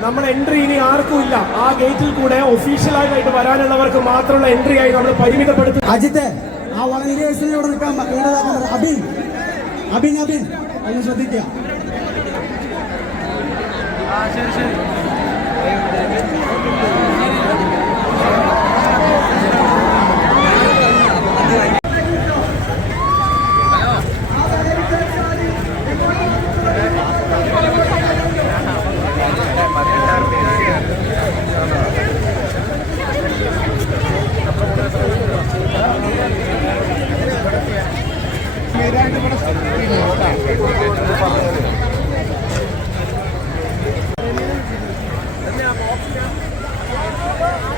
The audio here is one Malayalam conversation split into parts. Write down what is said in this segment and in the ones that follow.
കൂടെ നമ്മൾ എൻട്രി ഇനി ആർക്കും ഇല്ല. ആ ഗേറ്റിൽ കൂടെ ഒഫീഷ്യലായിട്ട് വരാനുള്ളവർക്ക് മാത്രമുള്ള എൻട്രി ആയി നമ്മൾ പരിമിതപ്പെടുത്തി. അജിത്തെ ആ വളരെ നിൽക്കാൻ. അബിൻ. അബിൻ അബിൻ. ഒന്ന് ശ്രദ്ധിക്കുക. ആ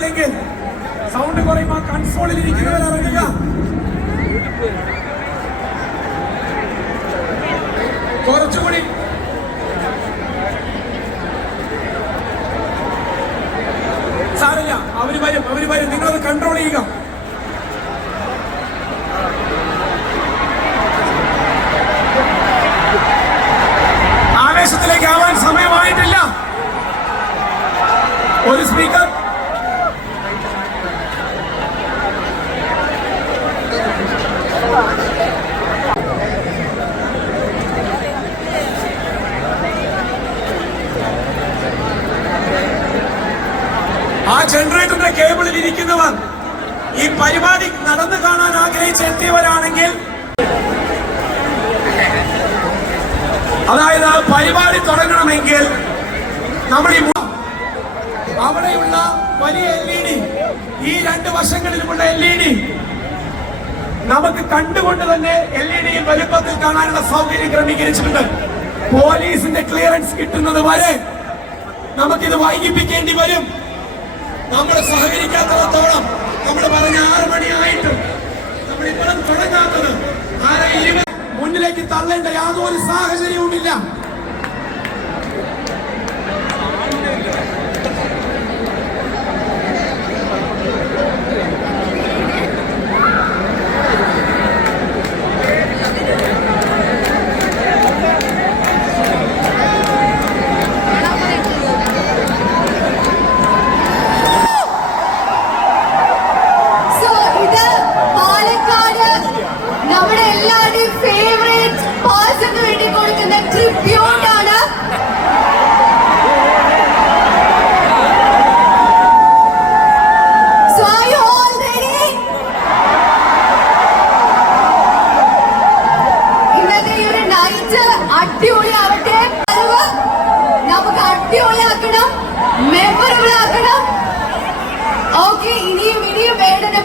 ഇല്ലെങ്കിൽ സൗണ്ട് കുറയുമ്പോൾ കൺസോളിൽ ഇരിക്കുന്നവർ ഇരിക്കുന്നവർ ഈ പരിപാടി നടന്നു കാണാൻ ആഗ്രഹിച്ച് എത്തിയവരാണെങ്കിൽ അതായത് ആ പരിപാടി തുടങ്ങണമെങ്കിൽ നമ്മൾ ഈ അവിടെയുള്ള വലിയ എൽ ഇ ഡി ഈ രണ്ട് വശങ്ങളിലുമുള്ള എൽ ഇ ഡി നമുക്ക് കണ്ടുകൊണ്ട് തന്നെ എൽ ഇ ഡി വലുപ്പത്തിൽ കാണാനുള്ള സൗകര്യം ക്രമീകരിച്ചിട്ടുണ്ട്. പോലീസിന്റെ ക്ലിയറൻസ് കിട്ടുന്നത് വരെ നമുക്കിത് വൈകിപ്പിക്കേണ്ടി വരും. നമ്മൾ സഹകരിക്കാത്തടത്തോളം നമ്മൾ പറഞ്ഞ ആറ് മണിയായിട്ടും നമ്മൾ ഇപ്പോഴും തുടങ്ങാത്തത് ആരെ ഇരുവൻ മുന്നിലേക്ക് തള്ളേണ്ട യാതൊരു സാഹചര്യവുമില്ല.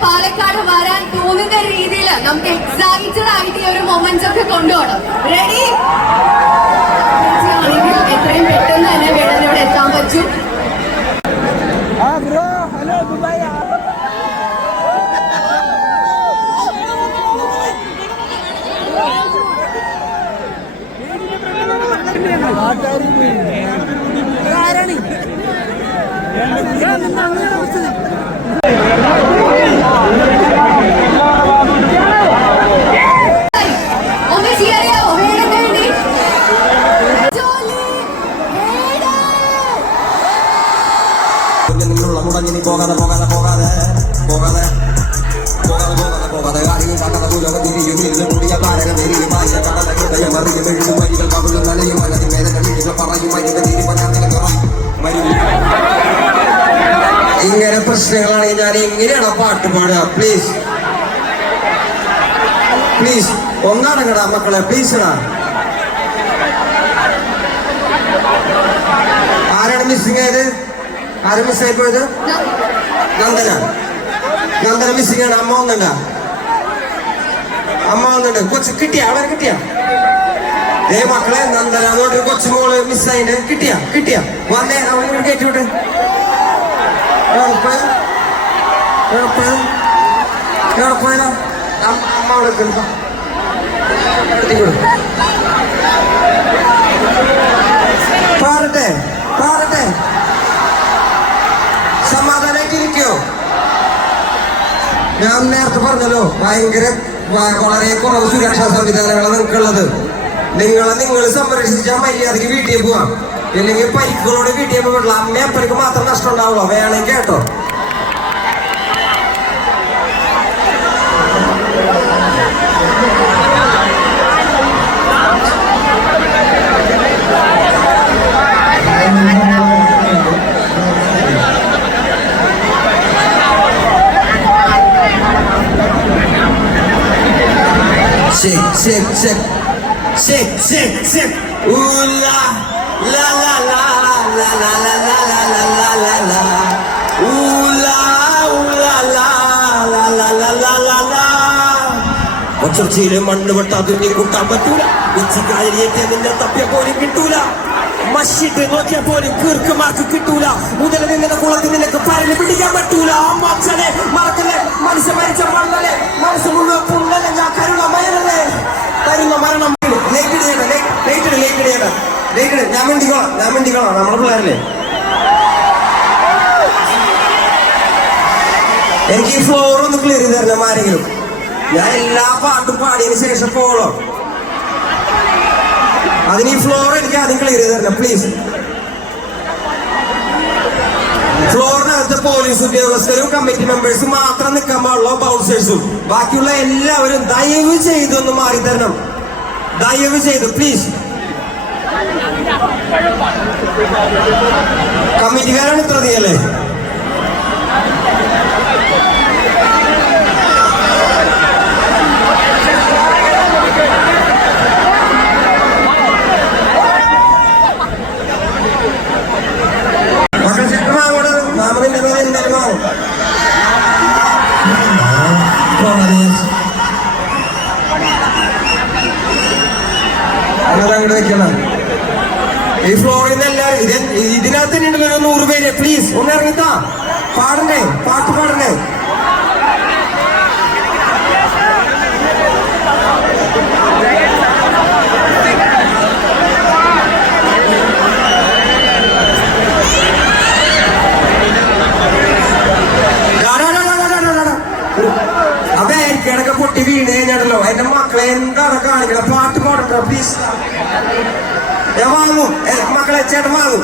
പാലക്കാട് വരാൻ തോന്നുന്ന രീതിയിൽ നമുക്ക് എക്സൈറ്റഡ് ആയിട്ട് ഈ ഒരു മൊമെന്റ്സ് ഒക്കെ കൊണ്ടുപോകണം. റെഡി എത്രയും പെട്ടെന്ന് തന്നെ വേണം ഇവിടെ എത്താൻ പറ്റും. ഒന്ന് ചെയ്യാമോ വേണമെന്ന് വേണ്ടി പോകാതെ പോകാതെ പോകാതെ പോകാതെ പോകാതെ പോകാതെ പോകാതെ കാര്യങ്ങൾ കണ്ടത പുലക തിരിയും ഇരുന്ന് മുടിയ പാരക നെരിയും ഭാര്യ കടല ഹൃദയം മറിയും എഴുതും വരികൾ കവിളും നനയും മനതി വേദന വീഴുക പറയും മരിക തീരുമാനം ഇങ്ങനെ പ്രശ്നങ്ങളാണെങ്കിൽ ഞാൻ എങ്ങനെയാണ് പാട്ട് പാടുക പ്ലീസ് പ്ലീസ് ഒന്നടങ്ങടാ മക്കളെ പ്ലീസ് എടാ ആരാണ് മിസ്സിംഗ് ആയത് ആരും മിസ്സായി പോയത് നന്ദന നന്ദന മിസ്സിംഗ് ആണ്. അമ്മ ഒന്നുണ്ട അമ്മ ഒന്നുണ്ട് കൊച്ചു കിട്ടിയ? അവരെ കിട്ടിയ? ഏ മക്കളെ നന്ദന എന്നോട്ട് കൊച്ചു മോൾ മിസ്സായിന്റെ കിട്ടിയ? കിട്ടിയ? വന്നേ. അവനോട് കയറ്റി വിട്ട് പോയാലോ അമ്മ അവിടെ കിടക്കാം പാടട്ടെ പാടട്ടെ. സമാധാനം സമാധാനായിട്ടിരിക്കോ ഞാൻ നേരത്തെ പറഞ്ഞല്ലോ ഭയങ്കര വളരെ കുറവ് സുരക്ഷാ സംവിധാനങ്ങളാണ് നിങ്ങൾക്കുള്ളത്. നിങ്ങളെ നിങ്ങൾ സംരക്ഷിച്ചാൽ മര്യാദയ്ക്ക് വീട്ടിൽ പോവാം. ഇല്ലെങ്കിൽ പരിക്കുകളോട് വീട്ടിൽ പോകില്ല അമ്മ അപ്പനക്ക് മാത്രം നഷ്ടം ഉണ്ടാവുള്ളൂ. വേണമെങ്കിൽ കേട്ടോ. ഒച്ചർച്ചയിലെ മണ്ണ് വെട്ടാതെ തുന്നി കൂട്ടാൻ പറ്റൂല. ഉച്ചക്കാരിയേറ്റ നിന്നെ തപ്പിയ പോലും കിട്ടൂല. മഷിട്ട് നോക്കിയ പോലും കീർക്കുമാർക്ക് കിട്ടൂല. മുതൽ നിന്നെ കുളത്തിൽ നിനക്ക് പറഞ്ഞ് പിടിക്കാൻ പറ്റൂല. അമ്മച്ചനെ മറക്കല്ലേ? മനുഷ്യ മരിച്ച മണ്ണല്ലേ? മനസ്സ് മുഴുവൻ പുണ്ണല്ലേ? ഞാൻ കരുണ മയനല്ലേ? തരുന്ന മരണം. എനിക്ക് ഫ്ലോർ ഒന്ന് ക്ലിയർ ചെയ്ത് തരണം ആരെങ്കിലും. ഞാൻ എല്ലാ പാട്ടും പാടിയതിന് ശേഷം പോളോ അതിന് ഈ ഫ്ലോർ എനിക്ക് ആദ്യം ക്ലിയർ ചെയ്ത് തരണം പ്ലീസ് ഫ്ലോറിനകത്ത് പോലീസ് ഉദ്യോഗസ്ഥരും കമ്മിറ്റി മെമ്പേഴ്സും മാത്രം നിൽക്കാൻ പാടുള്ളൂ ബൗൺസേഴ്സും ബാക്കിയുള്ള എല്ലാവരും ദയവ് ചെയ്തൊന്ന് മാറി തരണം. ദയവ് ചെയ്ത് പ്ലീസ് കമ്മിറ്റിക്കാരാണ് ഇത്ര നീയല്ലേ పాడండి పాట పాడండి അതെ കിടക്ക പൊട്ടി വീണേ ഞാനല്ലോ എന്റെ മക്കളെ എന്താണ് കാണിക്കണം പാട്ട് പാടട്ടോ പ്ലീസ് ഞാൻ വാങ്ങും മക്കളെ ചേട്ടൻ വാങ്ങും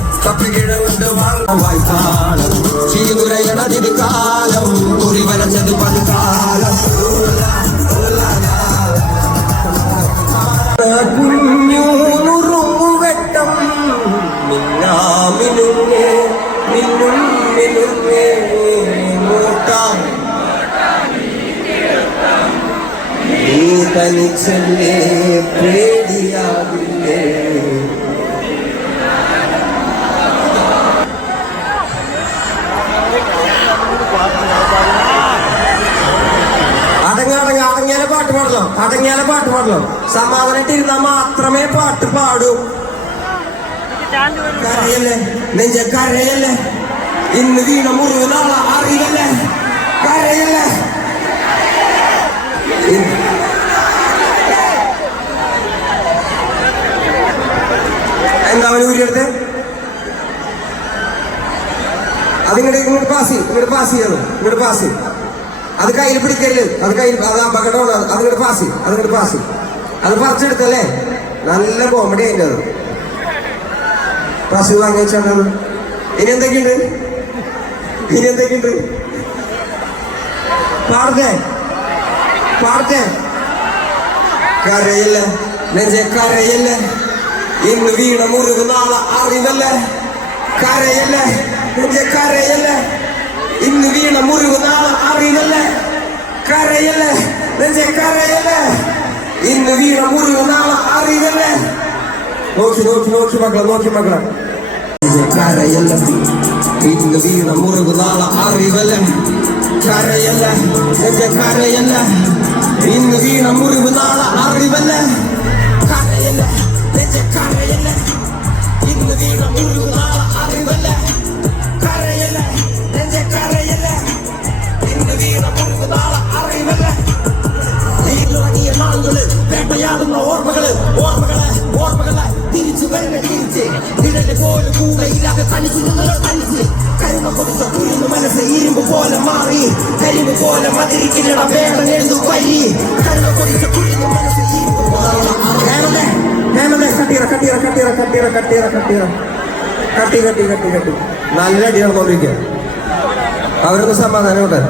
പൂവാ പൂവാ ചീതുരയണതിത് കാലം കുറി വരഞ്ഞത് പൽക്കാലം കുഞ്ഞു നുറുങ്ങുവെട്ടം മിന്നാമിനുങ്ങേ മിന്നും മിനുങ്ങേ മൂട്ടാം നീ തനിച്ചല്ലേ പേടിയാകില്ലേ പാട്ട് പാടലോ അടങ്ങിയാലേ പാട്ട് പാടലോ സമാധാനമായിട്ട് ഇരുന്നാൽ മാത്രമേ പാട്ട് പാടൂ. കരയല്ലേ? നെഞ്ച കരയല്ലേ? ഇന്ന് വീണ മുറിവ് നാളെ അറിയല്ലേ? കരയല്ലേ? എന്താ അവന് ഊരിയെടുത്ത് അതിങ്ങോട്ട് ഇങ്ങോട്ട് പാസ് ചെയ്യും ഇങ്ങോട്ട് പാസ് ചെയ്യണം ഇങ്ങോട്ട് പാസ് ചെയ്യും. അത് കയ്യിൽ പിടിക്കരുത്. അത് കയ്യിൽ അത് അപകടമാണ് അത് അതിങ്ങോട്ട് പാസ് അതിനോട് പാസ് അത് പറിച്ചെടുത്തല്ലേ? നല്ല കോമഡി അതിന്റെ അത്. പാസ് വാങ്ങിച്ചത് ഇനി എന്തൊക്കെയുണ്ട്? ഇനി എന്തൊക്കെയുണ്ട്? പാടത്തെ. പാടത്തെ. കരയില്ല. നെഞ്ചെ കരയില്ല. ഇന്ന് വീണ മുറുകുന്ന നാളെ അറിവല്ലേ? കരയല്ല? നെഞ്ചെ കരയല്ല? ഇന്ന് വീണ മുറിവ് നാളെ അറിവല്ല കരയല്ല? നെഞ്ചെ കരയല്ല? ഇന്ന് വീണ മുറിവ് നാളെ അറിവല്ല നോക്കി നോക്കി നോക്കി മക്കളെ നോക്കി മക്കളെ. കരയല്ല? ഇന്ന് വീണ മുറിവ് നാളെ അറിവല്ല? കരയല്ല? നെഞ്ചെ കരയല്ല? ഇന്ന് വീണ മുറിവ് നാളെ അറിവല്ല? കരയല്ല? നെഞ്ചെ കരയല്ല? ഇന്ന് വീണ മുറിവ് നാളെ അറിവല്ല? വേട്ടയാടുന്ന ഓർമ്മകൾ ഓർമ്മകൾ തിരിച്ചു നിഴൽ പോലും കൂടെ മനസ്സ് ഇരുമ്പ് പോലെ മാറി. കരിമ്പ് പോലെ മതിരിക്കില്ലട വേണം എഴുതു വരി കരുമ കൊടുത്ത കുരുന്ന് മനസ്സ് കട്ടി കട്ടി കട്ടി കട്ടി. നല്ല അടി നടന്നുകൊണ്ടിരിക്കുക അവരൊന്നും സമാധാനം ഉണ്ട്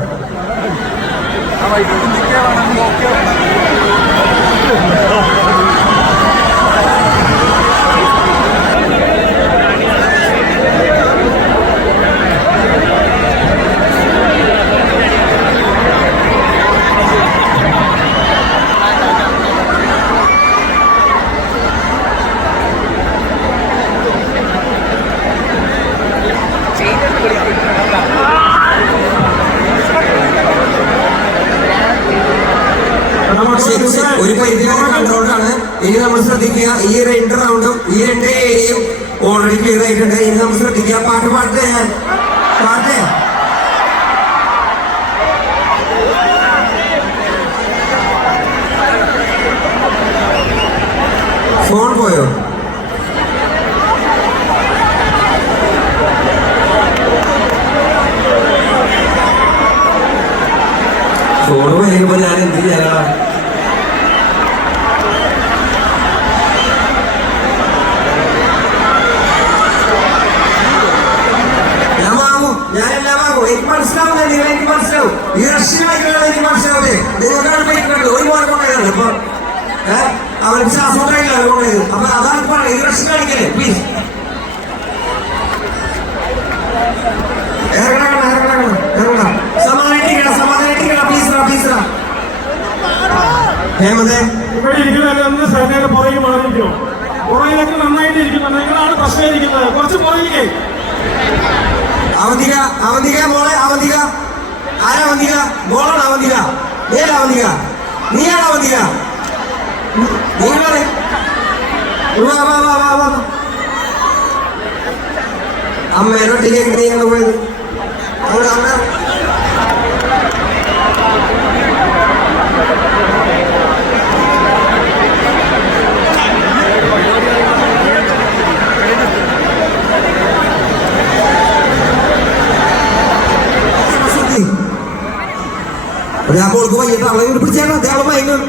ശരി, ശരി. ഒരു പരിധി വരെ കൺട്രോളാണ് ഇനി നമ്മൾ ശ്രദ്ധിക്കുക ഈ രണ്ട് റൗണ്ടും ഈ രണ്ട് ഏരിയയും ഓൾറെഡി ക്ലിയർ ആയിട്ടുണ്ട്. ഇനി നമ്മൾ ശ്രദ്ധിക്കുക. പാട്ട് പാടട്ടെ ഞാൻ? പാട്ട് ഫോൺ പോയോ? ഫോൺ പോയപ്പോ ഞാൻ എന്ത് ചെയ്യാനാ? എനിക്ക് മനസ്സിലാവുന്നില്ല നിങ്ങൾ എനിക്ക് മനസ്സിലാവും. ഈർഷ്യമായിട്ടുള്ള എനിക്ക് മനസ്സിലാവില്ലേ നിങ്ങൾക്കാണ് ബൈക്കുള്ളത് ഒരു പോലെ കൊണ്ടുപോയതാണ് ഇപ്പൊ ഏഹ് അവർക്ക് ശ്വാസം കഴിയില്ല കൊണ്ടുപോയത് അപ്പൊ അതാണ് പറയുന്നത്. ഈർഷ്യം കാണിക്കല്ലേ പ്ലീസ് ഇറങ്ങണം ഇറങ്ങണം ഇറങ്ങണം സമാധാനിക്കണം സമാധാനിക്കണം പ്ലീസ് പ്ലീസ് ഹേമന്തേ. ഇവിടെ ഇരിക്കുന്നവരെ ഒന്ന് ശ്രദ്ധയുടെ പുറകെ മാറിയിരിക്കോ പുറകിലൊക്കെ നന്നായിട്ട് ഇരിക്കുന്നുണ്ട് നിങ്ങളാണ് പ്രശ്നം ഇരിക്കുന്നത് കുറച്ച് പുറകിലേ അവന്തിക അവന്തിക മോളെ അവന്തിക ആരാ അവന്തിക മോളാണ് അവന്തിക നീയാണ് അവന്തിക നീയാണ് അവന്തിക നീങ്ങളെ വാ വാ വാ വാ വാ അമ്മേനൊട്ടിലേക്ക് നീ എങ്ങനെ പോയത് അവിടെ അമ്മ ഞാൻ മോൾക്ക് അവളെ ഇങ്ങോട്ട് പിടിച്ചേക്കണം അവളെ മയങ്ങും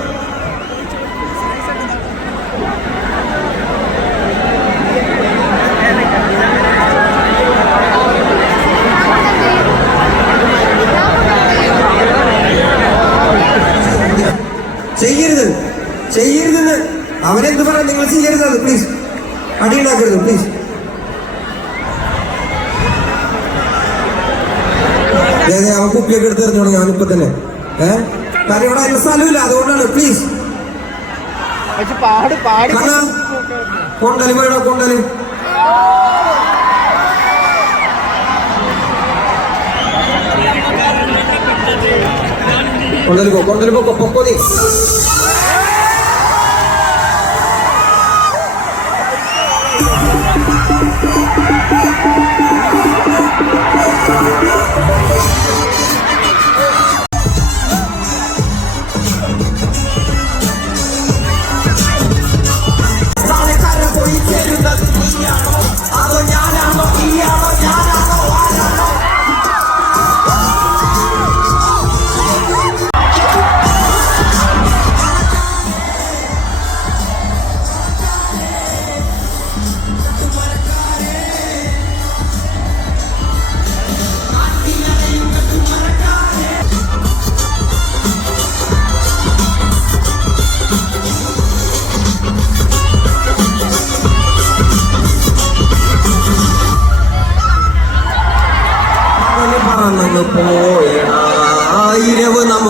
কোন গালি ভাই কোন গালি কোন গালি কোন গালি পক্ষ দিস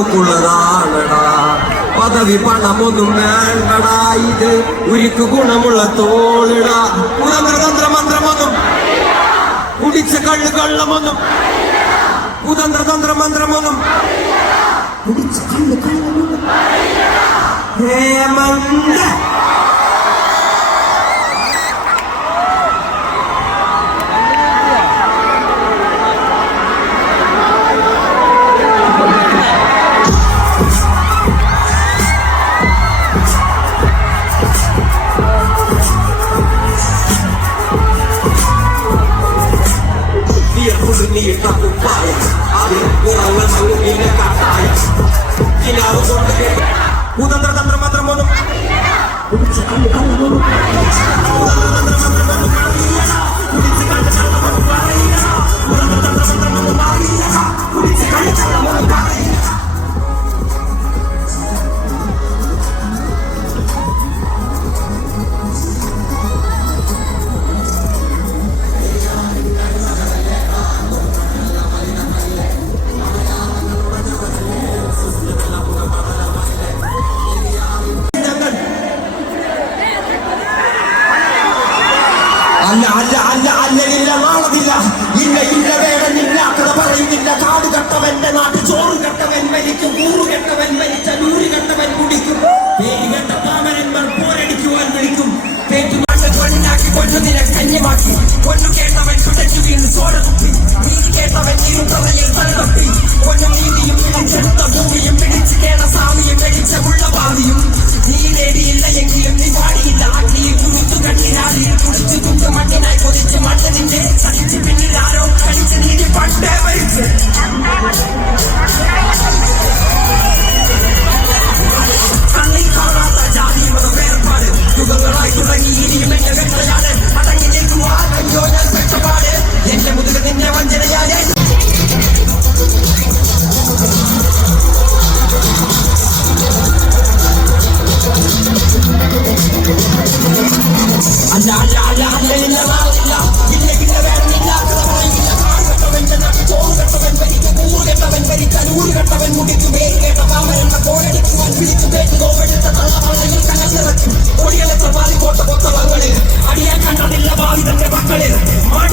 നമുക്കുള്ളതാണടാ പദവി പണമൊന്നും വേണ്ടടാ. ഇത് ഉരുക്ക് ഗുണമുള്ള തോളിടാ. കുതന്ത്രതന്ത്ര മന്ത്രമൊന്നും കുടിച്ച കള്ള് കള്ളമൊന്നും. കുതന്ത്രതന്ത്ര മന്ത്രമൊന്നും കുടിച്ച കള്ള് കള്ളമൊന്നും. ഹേമന്ത.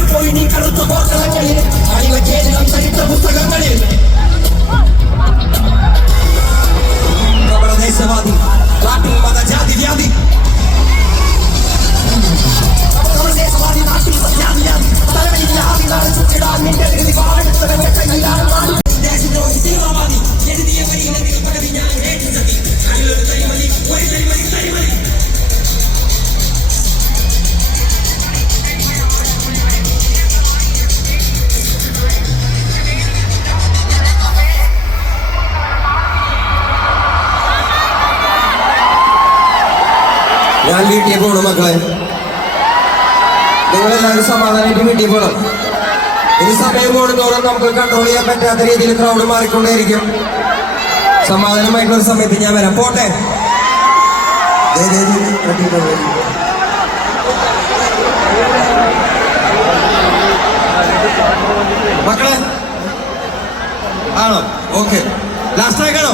മാടിപ്പോയി നീ കറുത്ത കോട്ടളങ്ങളിൽ അടിവച്ചേരുന്ന ചരിത്ര പുസ്തകങ്ങളിൽ ദേശവാദി നാട്ടിൽ മതജാതി വ്യാധി ദേശവാദി നാട്ടിൽ സത്യാദി വ്യാധി തലവലില്ല ആദി നാളെ ചുറ്റിടാൻ നിന്റെ എഴുതി പാടെടുത്തവന്റെ കയ്യിലാണ് വീട്ടിൽ പോകണം മക്കളെ. നിങ്ങളെല്ലാവരും സമാധാനമായിട്ട് വീട്ടിൽ പോകണം ഇനി സമയം കൂടുന്നോളം നമുക്ക് കൺട്രോൾ ചെയ്യാൻ പറ്റാത്ത രീതിയിൽ ക്രൗഡ് മാറിക്കൊണ്ടേയിരിക്കും. സമാധാനമായിട്ടുള്ള സമയത്ത് ഞാൻ വരാം. പോട്ടെ. മക്കളെ ആണോ? ഓക്കെ. ലാസ്റ്റ് ആയിക്കാണോ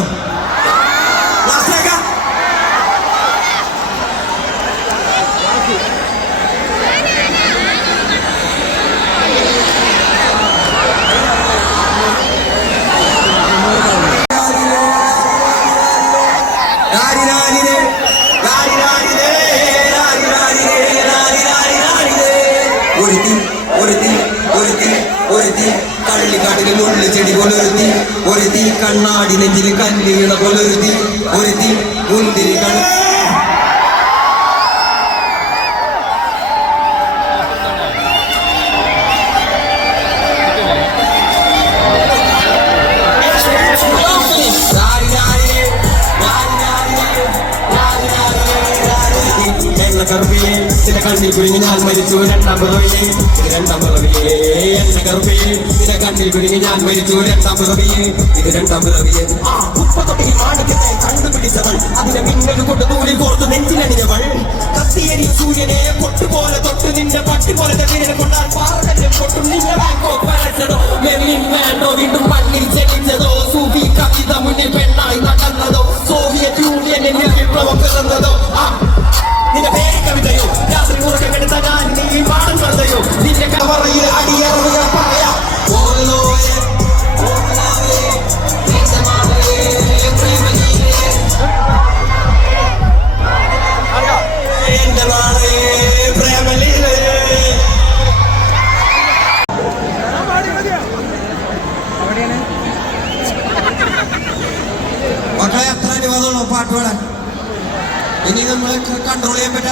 ഒരുത്തി ഒരുത്തി ഒരുത്തി ഒരുത്തി. കള്ളിക്കാട്ടിൽ മുള്ളു ചെടി കൊലൊരുത്തി ഒരുത്തി. കണ്ണാടി നെഞ്ചിൽ കല്ല് വീണ കൊലൊരുത്തി ഒരുത്തി. മുന്തിരി കണ്ണ് കണ്ണിൽ കുരുങ്ങി ഞാൻ മരിച്ചു രണ്ടാം പിറവിയെ രണ്ടാം പിറവിയെ എന്റെ കറുപ്പിയെ ചില കണ്ണിൽ കുരുങ്ങി ഞാൻ മരിച്ചു രണ്ടാം പിറവിയെ ഇത് രണ്ടാം പിറവിയെ ആ ഉപ്പത്തൊട്ടി മാണിക്കത്തെ കണ്ടുപിടിച്ചവൾ. അതിനെ മിന്നൽ കൊണ്ട് നൂലിൽ കോർത്ത് നെഞ്ചിലണിഞ്ഞവൾ. കത്തിയരി സൂര്യനെ പൊട്ടുപോലെ തൊട്ട് നിന്റെ പട്ടി പോലെ തന്നെ കൊണ്ടാൽ തന്നെ പൊട്ടും നിന്റെ ബാങ്കോ പരച്ചതോ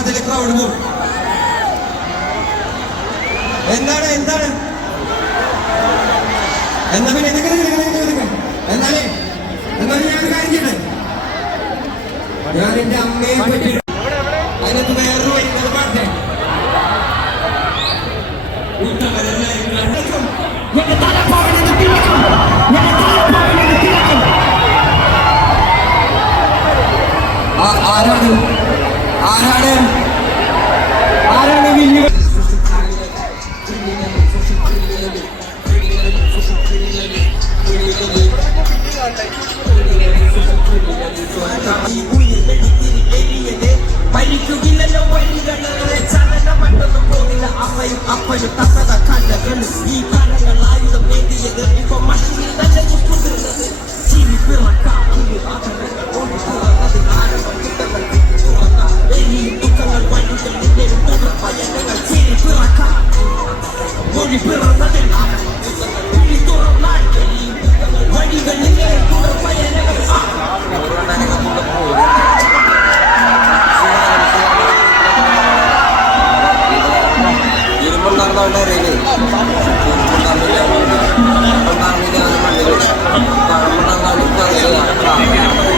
പറ്റാത്ത ക്രൗഡ് പോകും എന്താണ് എന്താണ്? എന്നാ പിന്നെ എന്നാലേ എന്നാലും ഞാൻ ചെയ്യട്ടെ? ഞാൻ എന്റെ അമ്മയെ പറ്റി അതിനകത്ത് വേറൊരു വൈകുന്നത് പാട്ടെ? ആരാണ്? ആരാണ്? ആരാണ് വില്ലുകൾ മരിക്കുകില്ലല്ലോ വഴികളെ ചലനമറ്റൊന്നും പോകില്ല. അമ്മയും അപ്പനും തത്തത കണ്ണകൾ ഈ കാലങ്ങൾ ആയുധം നേടിയത് ഇപ്പൊ മണ്ണിൽ നല്ല കുതിർന്നത് ചിരി പിറക്കാം ഇനിയും முத்துக்கள் வழிகள் நின்றும் தொடர் பயணங்கள் சீரி பிறக்க மொழி பிறந்ததில் பிடி தூரம் நாட்கள் வழிகள் நின்றும் தொடர் பயணங்கள் ഒന്നാമത് ഒന്നാമത് ഒന്നാമത്